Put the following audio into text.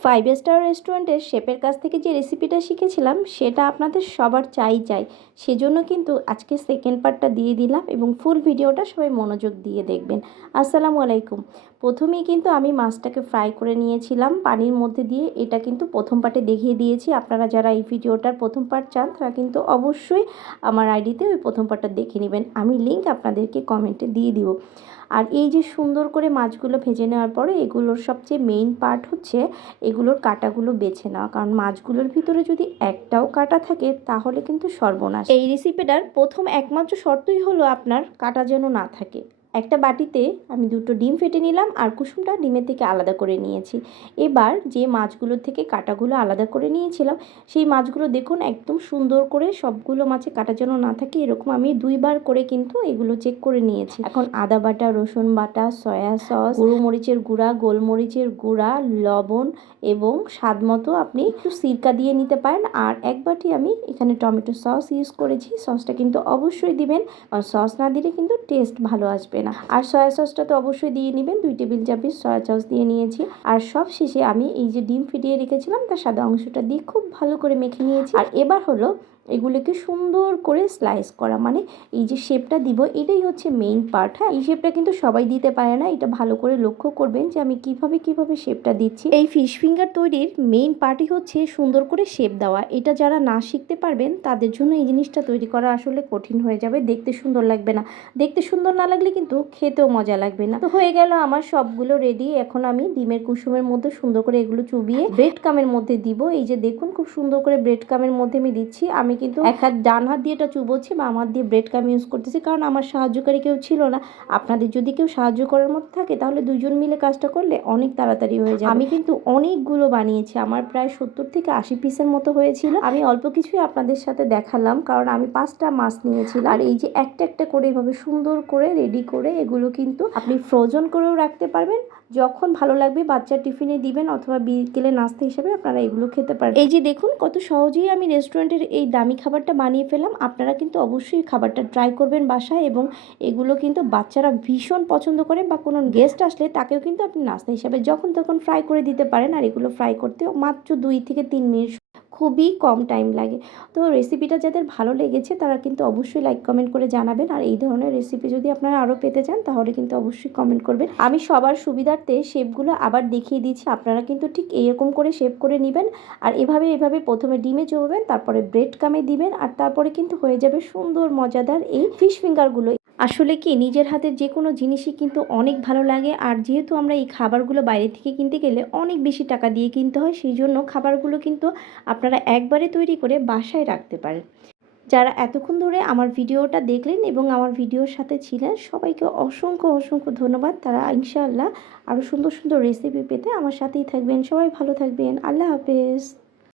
Five star রেস্টুরেন্টের শেফের কাছ থেকে যে রেসিপিটা শিখেছিলাম সেটা আপনাদের সবার চাই। সেজন্য কিন্তু আজকে সেকেন্ড পার্টটা দিয়ে দিলাম এবং ফুল ভিডিওটা সবাই মনোযোগ দিয়ে দেখবেন। আসসালামু আলাইকুম। প্রথমেই কিন্তু আমি মাছটাকে ফ্রাই করে নিয়েছিলাম পানির মধ্যে দিয়ে। এটা কিন্তু প্রথম পার্টে দেখিয়ে দিয়েছি। আপনারা যারা এই ভিডিওটার প্রথম পার্ট চান তারা কিন্তু অবশ্যই আমার আইডিতে ওই প্রথম পার্টটা দেখে নেবেন। আমি লিঙ্ক আপনাদেরকে কমেন্টে দিয়ে দিব। আর এই যে সুন্দর করে মাছগুলো ভেজে নেওয়ার পরে এগুলোর সবচেয়ে মেইন পার্ট হচ্ছে এগুলোর কাঁটাগুলো বেছে নেওয়া, কারণ মাছগুলোর ভিতরে যদি একটাও কাঁটা থাকে তাহলে কিন্তু সর্বনাশ। এই রেসিপিটার প্রথম একমাত্র শর্তই হলো আপনার কাঁটা যেন না থাকে। একটা বাটিতে আমি দুটো ডিম ফেটে নিলাম আর কুসুমটা ডিমের থেকে আলাদা করে নিয়েছি। এবার যে মাছগুলোর থেকে কাঁটাগুলো আলাদা করে নিয়েছিলাম সেই মাছগুলো দেখুন একদম সুন্দর করে সবগুলো মাছে কাঁটা যেন না থাকে এরকম আমি 2বার করে কিন্তু এগুলো চেক করে নিয়েছি। এখন আদা বাটা, রসুন বাটা, সয়া সস, গোলমরিচের গুঁড়া, গোলমরিচের গুঁড়া, লবণ এবং স্বাদ মতো আপনি একটু সিরকা দিয়ে নিতে পারেন। আর এক বাটি আমি এখানে টমেটো সস ইউজ করেছি। সসটা কিন্তু অবশ্যই দিবেন, আর সস না দিলে কিন্তু টেস্ট ভালো আসবে না। আর সয়া সসটা তো অবশ্যই দিয়ে নেবেন, 2 টেবিল চামচ সয়া সস দিয়ে নিয়েছি। আর সব শেষে আমি এই যে ডিম ফিটিয়ে রেখেছিলাম তার সাদা অংশটা দিয়ে খুব ভালো করে মেখে নিয়েছি। আর এবার হলো এগুলোকে সুন্দর করে স্লাইস করা, মানে এই যে শেপটা দিব এটাই হচ্ছে মেইন পার্ট। হ্যাঁ, এই শেপটা কিন্তু সবাই দিতে পারে না, এটা ভালো করে লক্ষ্য করবেন যে আমি কিভাবে শেপটা দিচ্ছি। এই ফিশ ফিঙ্গার তৈরির মেইন পার্টই হচ্ছে সুন্দর করে শেপ দেওয়া। এটা যারা না শিখতে পারবেন তাদের জন্য এই জিনিসটা তৈরি করা আসলে কঠিন হয়ে যাবে, দেখতে সুন্দর লাগবে না। দেখতে সুন্দর না লাগলে কিন্তু খেতেও মজা লাগবে না। তো হয়ে গেল আমার সবগুলো রেডি। এখন আমি ডিমের কুসুমের মধ্যে সুন্দর করে এগুলো চুবিয়ে ব্রেড কামের মধ্যে দিব। এই যে দেখুন খুব সুন্দর করে ব্রেড কামের মধ্যে আমি দিচ্ছি। আমি কিন্তু এক হাত ডান হাত দিয়ে এটা চুবোচ্ছি বা আমার দিয়ে ব্রেড কাম ইউজ করতেছি, কারণ আমার সাহায্যকারী কেউ ছিল না। আপনাদের যদি কেউ সাহায্য করার মতো থাকে তাহলে দুজন মিলে কাজটা করলে অনেক তাড়াতাড়ি হয়ে যায়। আমি কিন্তু অনেকগুলো বানিয়েছি, আমার প্রায় 70 থেকে 80 পিসের মতো হয়েছিল। আমি অল্প কিছুই আপনাদের সাথে দেখালাম কারণ আমি 5টা মাছ নিয়েছিলাম। আর এই যে একটা একটা করে এভাবে সুন্দর করে রেডি করে এগুলো কিন্তু আপনি ফ্রোজন করেও রাখতে পারবেন, যখন ভালো লাগবে বাচ্চার টিফিনে দিবেন অথবা বিকেলে নাস্তা হিসেবে আপনারা এগুলো খেতে পারেন। এই যে দেখুন কত সহজেই আমি রেস্টুরেন্টের এই দামি খাবারটা বানিয়ে ফেলাম। আপনারা কিন্তু অবশ্যই খাবারটা ট্রাই করবেন বাসায়, এবং এগুলো কিন্তু বাচ্চারা ভীষণ পছন্দ করে, বা কোনো গেস্ট আসলে তাকেও কিন্তু আপনি নাস্তা হিসাবে যখন তখন ফ্রাই করে দিতে পারেন। আর এগুলো ফ্রাই করতেও মাত্র 2 থেকে 3 মিনিট, খুবই কম টাইম লাগে। তো রেসিপিটা যাদের ভালো লেগেছে তারা কিন্তু অবশ্যই লাইক কমেন্ট করে জানাবেন। আর এই ধরনের রেসিপি যদি আপনারা আরও পেতে চান তাহলে কিন্তু অবশ্যই কমেন্ট করবেন। আমি সবার সুবিধার্থে শেপগুলো আবার দেখিয়ে দিচ্ছি, আপনারা কিন্তু ঠিক এরকম করে শেপ করে নেবেন। আর এভাবে প্রথমে ডিমে চুবাবেন, তারপরে ব্রেড কামে দিবেন, আর তারপরে কিন্তু হয়ে যাবে সুন্দর মজাদার এই ফিশ ফিঙ্গারগুলো। আসলে কি নিজের হাতের যে কোনো জিনিসই কিন্তু অনেক ভালো লাগে। আর যেহেতু আমরা এই খাবারগুলো বাইরে থেকে কিনতে গেলে অনেক বেশি টাকা দিয়ে কিনতে হয়, সেই জন্য খাবারগুলো কিন্তু আপনারা একবারে তৈরি করে বাসায় রাখতে পারেন। যারা এতক্ষণ ধরে আমার ভিডিওটা দেখলেন এবং আমার ভিডিওর সাথে ছিলেন সবাইকে অসংখ্য ধন্যবাদ। তারা ইনশাআল্লাহ আরও সুন্দর সুন্দর রেসিপি পেতে আমার সাথেই থাকবেন। সবাই ভালো থাকবেন। আল্লাহ হাফেজ।